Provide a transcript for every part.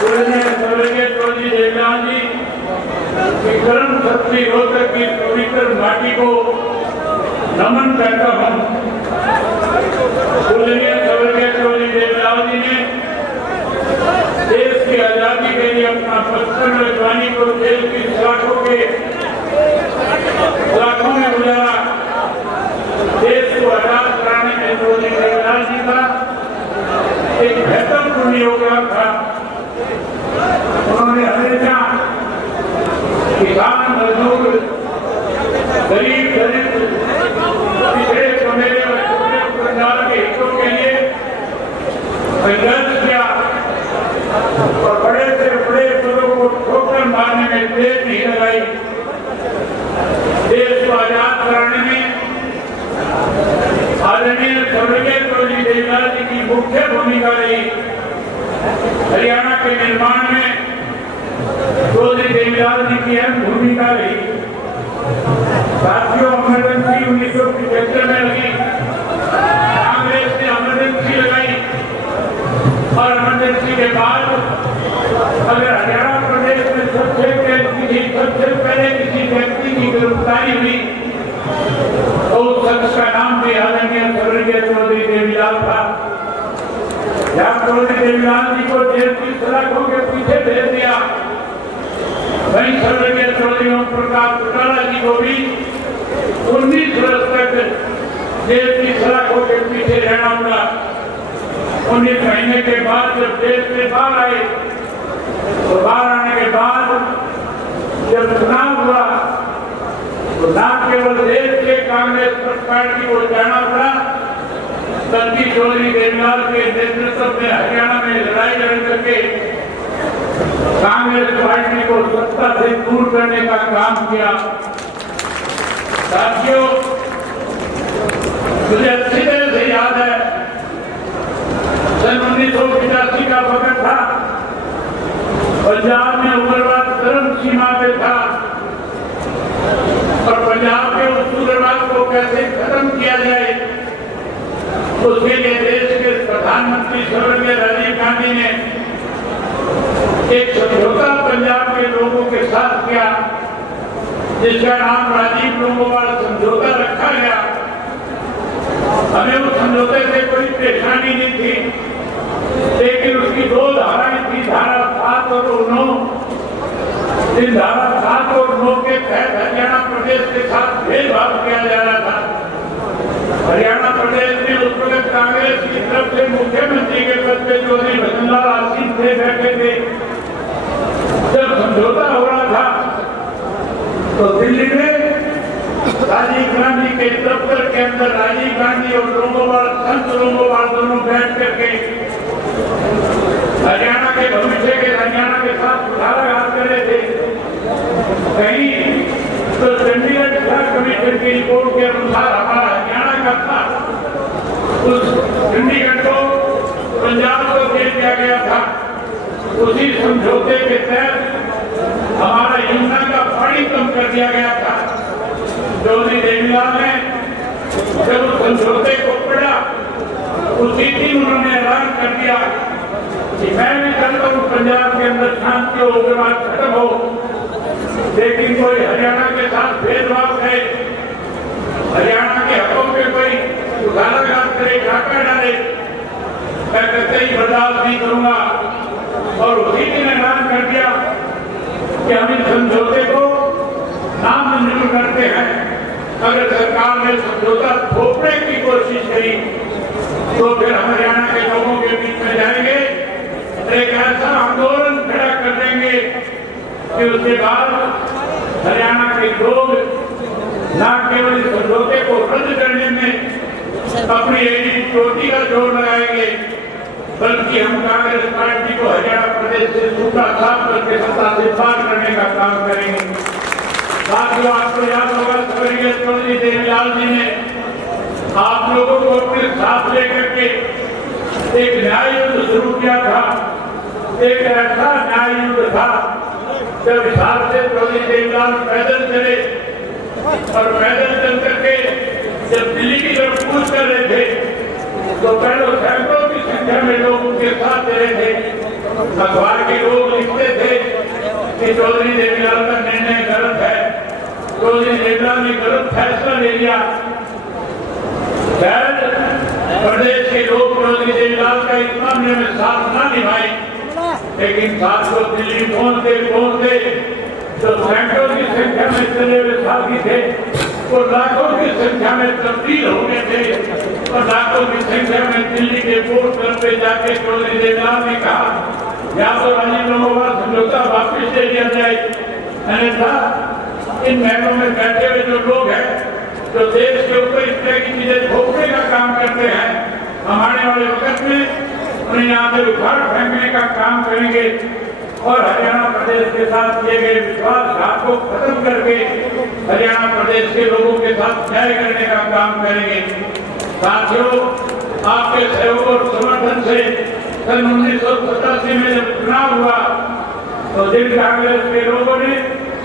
स्वर्गीय चौधरी देवलाल जी की कर्म शक्ति रोहतक की पवित्र माटी को नमन करता हूँ। स्वर्गीय चौधरी देवलाल जी ने देश की आजादी के लिए अपना बचपन और जवानी को देश की सलाखों में गुजारा। देश को आजाद कराने में चौधरी देवलाल जी का एक महत्वपूर्ण योगदान था। उन्होंने हमेशा किसान, मजदूर, गरीब, दलित, पिछड़े, कमेरे और छोटे परिवार के हितों के लिए संघर्ष किया और बड़े से बड़े पदों को ठोकर मारने में देर नहीं लगाई। देश को आजाद कराने में आदरणीय स्वर्गीय चौधरी देवलाल जी की मुख्य भूमिका रही। हरियाणा के निर्माण में चौधरी देवलाल जी की अहम भूमिका रही। साथियों, इमरजेंसी 1975 में लगी, कांग्रेस ने इमरजेंसी लगाई और इमरजेंसी के बाद अगर हरियाणा प्रदेश में सबसे पहले किसी व्यक्ति की गिरफ्तारी हुई तो उस शख्स का नाम भी आदरणीय स्वर्गीय चौधरी देवलाल था। जब चौधरी देवलाल जी को जेल की सलाखों के पीछे भेज दिया, वहीं स्वर्गीय चौधरी ओम प्रकाश चौटाला जी को भी 19 वर्ष तक जेल की सलाखों के पीछे रहना पड़ा। 19 महीने के बाद जब जेल से बाहर आए तो बाहर आने के बाद जब चुनाव हुआ तो न केवल देश के कांग्रेस पार्टी को जाना पड़ा, बल्कि चौधरी देवलाल के नेतृत्व में हरियाणा में लड़ाई लड़ करके कांग्रेस पार्टी को सत्ता से दूर करने का काम किया। साथियों, मुझे अच्छी तरह से याद है सन 1985 का वक्त था। पंजाब में उग्रवाद चरम सीमा पे था और पंजाब के उस उग्रवाद को कैसे खत्म किया जाए उसके लिए देश के प्रधानमंत्री स्वर्गीय राजीव गांधी ने एक समझौता पंजाब के लोगों के साथ किया, जिसका नाम राजीव लोंगोवाल समझौता रखा गया। हमें उस समझौते से कोई परेशानी नहीं थी, लेकिन उसकी 2 धाराएं थी, धारा 7 और 9। इन धारा 7 और 9 के तहत हरियाणा प्रदेश के साथ भेदभाव किया जा रहा था। हरियाणा प्रदेश में उस वक्त कांग्रेस की तरफ से मुख्यमंत्री के पद पे चौधरी भजनलाल आसिफ थे, बैठे थे। जब समझौता हो रहा था तो दिल्ली में राजीव गांधी के दफ्तर के अंदर राजीव गांधी और लोंगोवाल, संत लोंगोवाल दोनों बैठ करके हरियाणा के भविष्य के हरियाणा के साथ सुधाराघात कर रहे थे। कहीं तो चंडीगढ़ कमीशन की रिपोर्ट के अनुसार हमारा हरियाणा का था, उस चंडीगढ़ को पंजाब को दे दिया गया था। उसी समझौते के तहत हमारा यमुना का पानी कम कर दिया गया था। चौधरी देवलाल ने जब उस समझौते को पढ़ा, उसी दिन उन्होंने ऐलान कर दिया कि मैं भी चाहता हूँ पंजाब के अंदर शांति और उग्रवाद खत्म हो, लेकिन कोई हरियाणा के साथ भेदभाव करे, हरियाणा के हकों पे कोई उठाघात करे, डाका डाले, मैं कतई बर्दाश्त नहीं करूंगा। और उसी दिन ऐलान कर दिया कि हम इस समझौते को नामंजूर करते हैं। अगर सरकार ने समझौता थोपने की कोशिश करी तो फिर हम हरियाणा के लोगों के बीच में जाएंगे, एक ऐसा आंदोलन खड़ा कर देंगे कि उसके बाद हरियाणा के लोग न केवल इस समझौते को रद्द करने में अपनी एक चोटी का जोर लगाएंगे, बल्कि हम कांग्रेस पार्टी को हरियाणा प्रदेश से सूखा साफ करके सत्ता से पार करने का काम करेंगे। साथियों, आपको याद होगा स्वर्गीय चौधरी देवलाल जी ने आप लोगों को अपने साथ लेकर के एक न्याय युद्ध शुरू किया था। एक ऐसा न्याय युद्ध था जब हिसार से चौधरी देवलाल पैदल चले और पैदल चल करके जब दिल्ली की तरफ कूच कर रहे थे तो पहले सैकड़ों की संख्या में लोग उनके साथ चले थे अखबार के लोग लिखते थे कि चौधरी देवीलाल का निर्णय गलत है, चौधरी देवीलाल ने गलत फैसला ले लिया। शायद प्रदेश के लोग चौधरी देवीलाल का इस मामले में साथ न निभाए, लेकिन साथ को दिल्ली पहुंचते जो सैकड़ों की संख्या में चले हुए साथी थे वो लाखों की संख्या में तब्दील हो गए थे और लाखों की संख्या में दिल्ली के कोर्ट क्लब पे जाके चौधरी देवीलाल ने कहा या तो राजीव लोगों समझौता वापिस ले लिया जाए, अन्यथा इन महलों में बैठे हुए जो लोग हैं जो देश के ऊपर इस तरह की चीजें थोपने का काम करते हैं, हम आने वाले वक्त में उन्हें यहाँ से उखाड़ फेंकने का काम करेंगे और हरियाणा प्रदेश के साथ किए गए विश्वासघात को खत्म करके हरियाणा प्रदेश के लोगों के साथ न्याय करने का काम करेंगे। साथियों, आपके सहयोग और समर्थन से सन 1987 में जब चुनाव हुआ तो जिन कांग्रेस के लोगों ने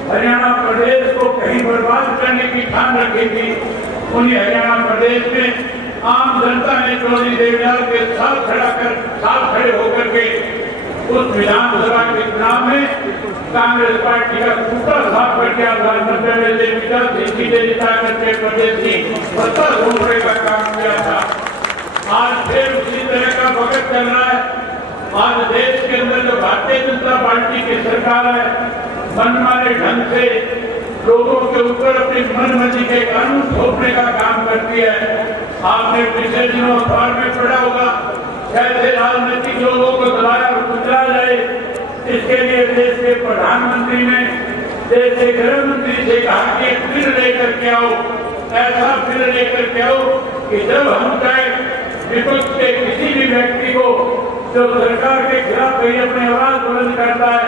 हरियाणा प्रदेश को कहीं बर्बाद करने की ठान रखी थी, उन्हीं हरियाणा प्रदेश में आम जनता ने चौधरी देवीलाल के साथ खड़े होकर के उस विधानसभा के चुनाव में कांग्रेस पार्टी का टूटा साफ कर दिया था। 90 में से 50 सीटें जिता करके प्रदेश की सत्ता ढूंढने का काम किया था। आज फिर उसी तरह का वक्त चल रहा है। आज देश के अंदर जो भारतीय जनता पार्टी की सरकार है, मनमाने ढंग से लोगों के ऊपर अपनी मनमर्जी के कानून थोपने का काम करती है। आपने पिछले दिनों अखबार में पढ़ा होगा कैसे राजनीतिक लोगों को दबाया और कुचला जाए, इसके लिए देश के प्रधानमंत्री ने देश के गृह मंत्री से कहा कि एक बिल लेकर के आओ, ऐसा बिल लेकर के आओ कि जब हम चाहे विपक्ष के किसी भी व्यक्ति को जो सरकार के खिलाफ कोई अपनी आवाज बुलंद करता है,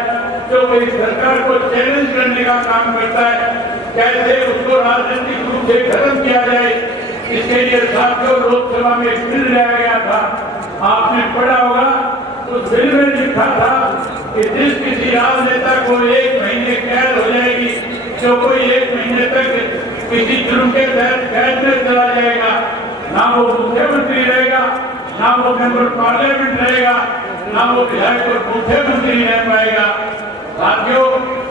जो कोई सरकार को चैलेंज करने का काम करता है, कैसे उसको राजनीतिक रूप से खत्म किया जाए, इसके लिए साथियों लोकसभा में एक बिल लाया गया था। आपने पढ़ा होगा उस बिल में लिखा था कि जिस किसी राजनेता को 1 महीने कैद हो जाएगी, जो कोई 1 महीने तक किसी जुर्म के तहत कैद में चला जाएगा, ना वो मुख्यमंत्री रहेगा, ना वो मेंबर पार्लियामेंट रहेगा, ना वो विधायक और मुख्यमंत्री रह पाएगा। साथियों,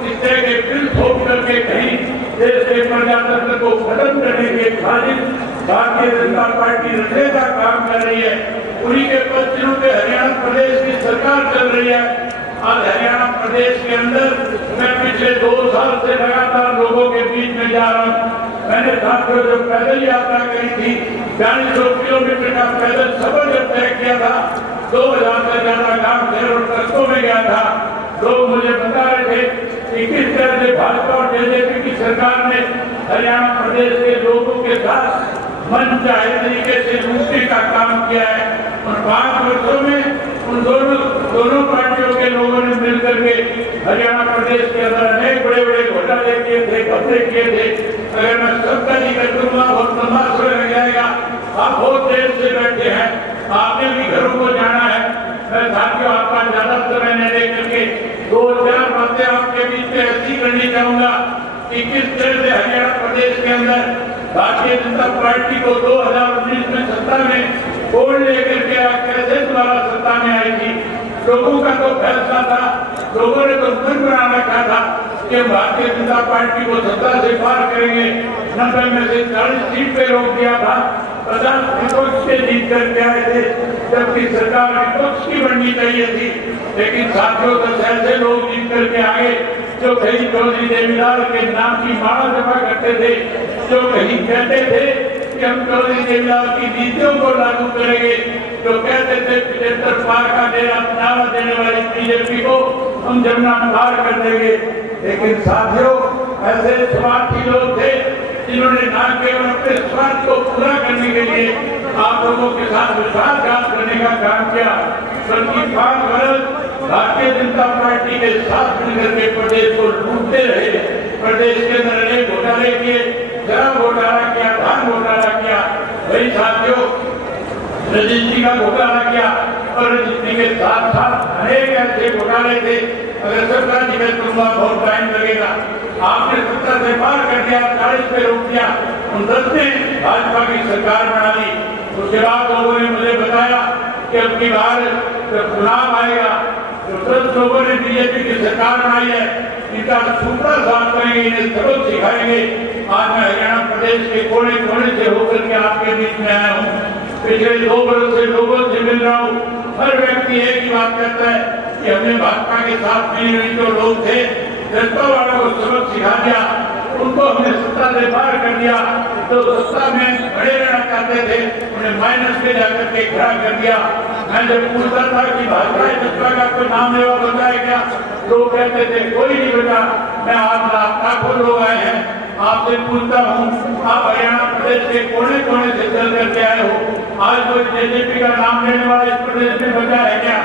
इस तरह के बिल थोप करके कहीं देश के प्रजातंत्र को खत्म करने की साजिश भारतीय जनता पार्टी रचने का काम कर रही है। उन्हीं के पश्चिमों पे हरियाणा प्रदेश की सरकार चल रही है। आज हरियाणा प्रदेश के अंदर मैं पिछले 2 साल से लगातार लोगों के बीच में जा रहा हूँ। मैंने साथियों जो पैदल यात्रा करी थी, 4200 किलोमीटर का पैदल सफर जब तय किया था, 2000 से ज्यादा गांव शहर और कस्बों में गया था। लोग मुझे बता रहे थे कि किस तरह से भाजपा और जेजेपी की सरकार ने हरियाणा प्रदेश के लोगों के साथ मन चाहे तरीके से लूटने का काम किया है। उन 5 वर्षों में उन दोनों पार्टियों के लोगों ने मिलकर के हरियाणा प्रदेश के अंदर अनेक बड़े घोटाले किए थे, कब्जे किए थे। अगर मैं सबका जिक्र करूंगा बहुत लंबा समय लग जाएगा। आप बहुत देर से बैठे हैं, आपने भी घरों को जाना है। मैं साथियों आपका ज्यादा समय नहीं लेकर के 2-4 बातें आपके बीच में ऐसी करनी चाहूंगा कि किस तरह से हरियाणा प्रदेश के अंदर भारतीय जनता पार्टी को 2019 में सत्ता में वोट लेकर के कैसे दोबारा सत्ता में आई थी। लोगों का तो फैसला था, लोगों ने तो मन बना रखा था कि भारतीय जनता पार्टी को सत्ता से पार करेंगे। 90 में से 40 सीट पे रोक दिया था, 50 विपक्ष से जीत करके आए थे, जबकि सरकार विपक्ष की बननी चाहिए थी। लेकिन साथियों 10 ऐसे लोग जीत करके आए जो कहीं चौधरी देवीलाल के नाम की माला जमा करते थे, जो कहीं कहते थे कि हम चौधरी देवीलाल की नीतियों को लागू करेंगे, जो कहते थे 75 पार का नारा देने वाली बीजेपी को हम जमुना पार कर देंगे। लेकिन साथियों ऐसे स्वार्थी लोग थे जिन्होंने ना केवल अपने स्वार्थ को पूरा करने के लिए आप लोगों के साथ विश्वासघात करने का काम किया, बल्कि 5 वर्ष भारतीय जनता पार्टी के साथ मिलकर के प्रदेश को लूटते रहे। प्रदेश के अंदर अनेक घोटाले किए, शराब घोटाला किया, धान घोटाला किया, वही साथियों रजिस्ट्री का घोटाला किया और रजिस्ट्री के साथ साथ अनेक ऐसे घोटाले थे। अगर सबका जिक्र करूंगा बहुत टाइम लगेगा। आपने सत्ता से पार कर दिया, 40 पे रोक दिया, 10 ने भाजपा की सरकार बना ली। उसके बाद लोगों ने मुझे बताया कि अब की बार जब चुनाव आएगा जो 10 लोगों ने बीजेपी की सरकार बनाई है, इनका सूत्रा साफ करेंगे, इन्हें सबक सिखाएंगे। आज मैं हरियाणा प्रदेश के कोने कोने से होकर के आपके बीच में आया हूँ। पिछले 2 वर्ष से लोगों से मिल रहा हूँ। हर व्यक्ति एक ही बात कहता है कि हमने भाजपा के साथ मिली हुई जो लोग थे, जनता वालों को सबक सिखा दिया, उनको हमने सत्ता से बाहर कर दिया। तो सत्ता में खड़े रहना चाहते थे, उन्हें माइनस में जाकर के खड़ा कर दिया। मैं जब पूछता था कि भाजपा जनता का कोई नाम लेवा बचा है क्या, लोग कहते थे कोई नहीं बचा। मैं आज लाखों लोग आए हैं, आपसे पूछता हूँ, आप हरियाणा प्रदेश के कोने कोने से चल करके आए हो, आज कोई जेजेपी का नाम लेने वाला इस प्रदेश में बचा है क्या?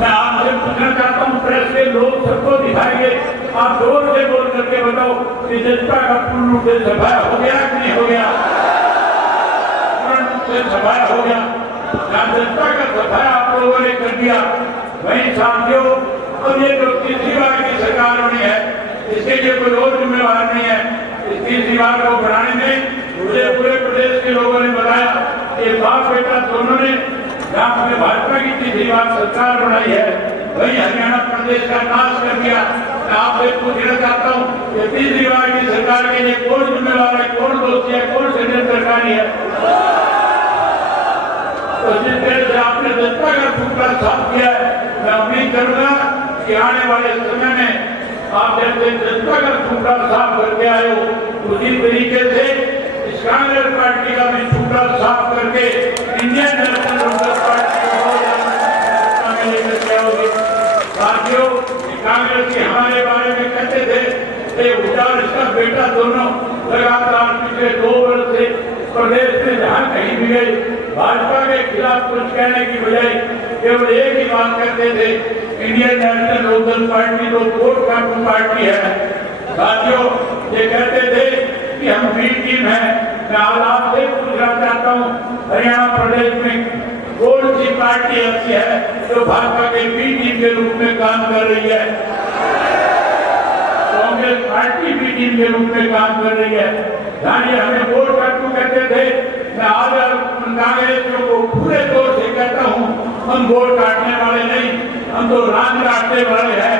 मैं आपसे पूछना चाहता हूँ, प्रेस के लोग सबको दिखाएंगे, आप जोर से बोल करके बताओ कि जनता का पूर्ण रूप से सफाया हो गया कि नहीं हो गया? पूर्ण रूप से सफाया हो गया। जहाँ जनता का सफाया आप लोगों ने कर दिया, वही साथियों अब ये जो तीसरी बार की सरकार होनी है, इसके लिए कोई और जिम्मेवार नहीं है। इस तीसरी बार को बनाने में मुझे पूरे प्रदेश के लोगों ने बताया कि बाप बेटा दोनों ने जहाँ हमने भाजपा की तीसरी बार सरकार बनाई है, वही हरियाणा प्रदेश का नाश कर दिया। मैं आपसे पूछना चाहता हूँ कि तीसरी बार की सरकार के लिए कौन जिम्मेवार है, कौन दोषी है, कौन षड्यंत्र सरकारी है? तो जिस तरह से आपने जनता का सूत्रा साफ किया है, मैं उम्मीद करूंगा कि आने वाले समय में आप जैसे जनता का सूत्रा साफ करके आए हो, उसी तरीके से इस कांग्रेस पार्टी का भी सूत्रा साफ करके इंडियन नेशनल कांग्रेस पार्टी को लेकर के आओगे। साथियों, कांग्रेस के हमारे बारे में कहते थे उजाड़ इसका बेटा दोनों लगातार पिछले 2 वर्ष से प्रदेश में जहाँ कहीं भी गए, भाजपा के खिलाफ कुछ कहने की बजाय केवल एक ही बात करते थे, इंडियन नेशनल लोकदल पार्टी तो वोट काटू पार्टी है। साथियों, ये कहते थे कि हम बी टीम है। मैं आज आपसे पूछना चाहता हूँ, हरियाणा प्रदेश में कौन सी पार्टी ऐसी है जो भाजपा के बी टीम के रूप में काम कर रही है? कांग्रेस पार्टी बी टीम के रूप में काम कर रही है। जानिए, हमें वोट काटू कहते थे। मैं आज कांग्रेसियों को पूरे तौर से कहता हूँ, हम वोट काटने वाले नहीं, हम तो राज काटने वाले हैं।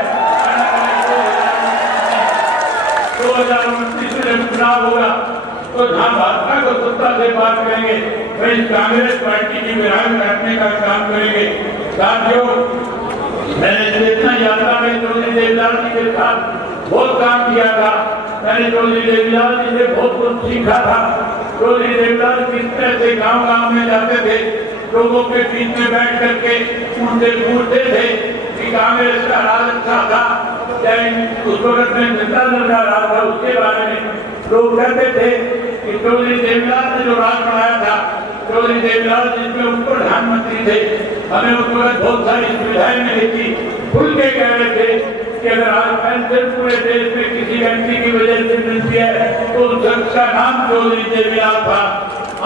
2029 में चुनाव होगा तो जहाँ भाजपा को सत्ता से बात करेंगे, वही कांग्रेस पार्टी की विराट काटने का काम करेंगे। साथियों, मैंने चेतना यात्रा में चौधरी देवीलाल जी के साथ बहुत काम किया था। मैंने चौधरी देवीलाल जी से बहुत कुछ सीखा था। चौधरी देवीलाल किस तरह से गांव-गांव में जाते थे, लोगों के बीच में बैठ करके उनसे पूछते थे कि कांग्रेस का राज अच्छा था, उस वक्त में जनता दल का राज था, उसके बारे में लोग कहते थे कि चौधरी देवीलाल ने जो राज बनाया था, चौधरी देवीलाल जिसमें उप प्रधानमंत्री थे, हमें उस वक्त बहुत सारी सुविधाएं मिली थी। खुल के कह रहे थे कि अगर आज पेंशन पूरे देश में किसी व्यक्ति की वजह से मिलती है तो उस शख्स का नाम चौधरी देवीलाल था।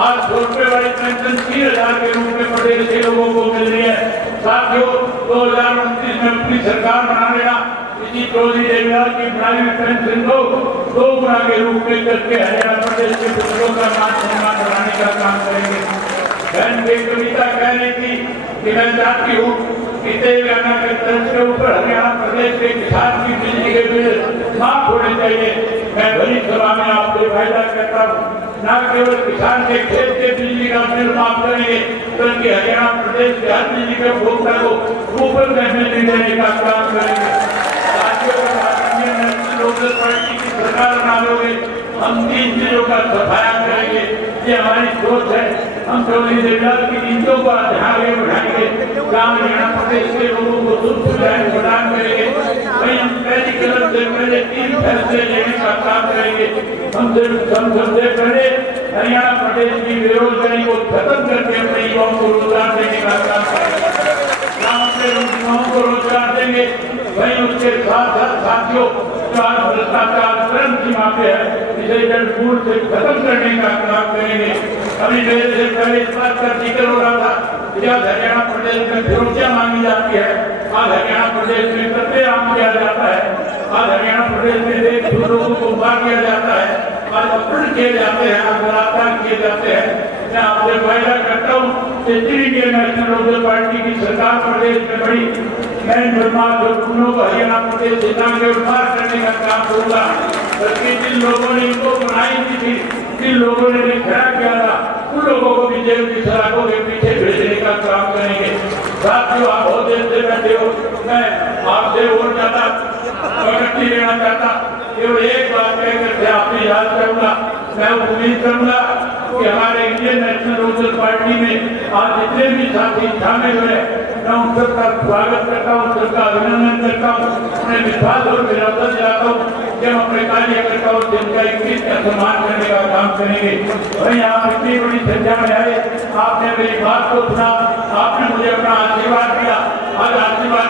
आज 100 रुपए वाली पेंशन 3000 के रूप में प्रदेश के लोगों को मिल रही है। साथियों, 2029 में अपनी सरकार बना लेना, इसी चौधरी देवीलाल की बनाई हुई पेंशन को 2 गुना के रूप में करके हरियाणा प्रदेश के बुजुर्गों का मान सम्मान बढ़ाने का काम करेंगे। बहन की कविता कह रही थी कि मैं चाहती हूँ कि तेलंगाना के तर्ज के ऊपर हरियाणा प्रदेश के किसान की बिजली के बिल माफ होने चाहिए। मैं भरी सभा में आपसे वायदा करता हूँ, न केवल किसान के खेत के बिजली का बिल माफ करेंगे, बल्कि हरियाणा प्रदेश के हर बिजली के उपभोक्ता को ऊपर में बिजली देने का काम करेंगे। लोकदल पार्टी की सरकार बना लोगे, हम 3 चीजों का सफाया करेंगे। ये हमारी सोच है। हम चौधरी देवीलाल की नीतियों को आगे बढ़ाएंगे, गाँव हरियाणा प्रदेश के लोगों को सुख सुविधाएं प्रदान करेंगे। वही हम पहली कदम से पहले 3 फैसले लेने का काम करेंगे। हम सबसे पहले हरियाणा प्रदेश की बेरोजगारी को खत्म करके अपने युवाओं को रोजगार देने का काम करेंगे। गाँव के युवाओं को रोजगार देंगे। वही उसके साथ साथ साथियों, भ्रष्टाचार चरम सीमा पे है, इसे जड़ मूल से खत्म करने का काम करेंगे। अभी मेरे से पहले इस बात का जिक्र हो रहा था कि जब हरियाणा प्रदेश में फिरोजियां मांगी जाती है, आज हरियाणा प्रदेश में कत्लेआम किया जाता है, आज हरियाणा प्रदेश में लोगों को मार दिया जाता है, आज अपहरण किए जाते हैं, बलात्कार किए जाते हैं। मैं आपसे वायदा करता हूँ कि इंडियन नेशनल लोकदल पार्टी की सरकार प्रदेश में बड़ी मैं निर्माण को हरियाणा प्रदेश से के उद्धार करने का काम करूंगा। बल्कि जिन लोगों ने इनको बनाई थी, जिन लोगों ने खड़ा किया था, उन लोगों को भी जेल की सलाखों के पीछे भेजने का काम करेंगे। साथियों, आप बहुत देर से बैठे हो, मैं आपसे और ज्यादा प्रगति लेना चाहता, केवल एक बात कहकर के आपसे याद करूंगा। मैं उम्मीद करूंगा कि हमारे इंडियन नेशनल लोकदल पार्टी में आज जितने भी साथी शामिल हुए, मैं उन सबका स्वागत करता हूँ, सबका अभिनंदन करता हूँ, उन्हें विश्वास और विरासत दिलाता हूँ कि हम अपने कार्यकर्ताओं से इनका इक्कीस का सम्मान करने का काम करेंगे। वहीं आप इतनी बड़ी संख्या में आए, आपने मेरी बात को सुना, आपने मुझे अपना आशीर्वाद दिया। आज आशीर्वाद